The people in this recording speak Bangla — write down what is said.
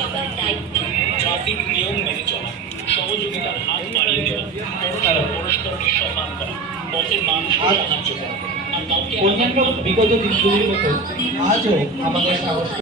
সবার দায়িত্ব। ট্রাফিক নিয়ম মেনে চলা, সহযোগিতার হাত বাড়িয়ে দেওয়া, পরস্পরকে সম্মান করা, পথের মানুষকে সাহায্য করা, আর কাউকে অন্যান্য বিগত দিনগুলির মতো আজও আমাদের সাহস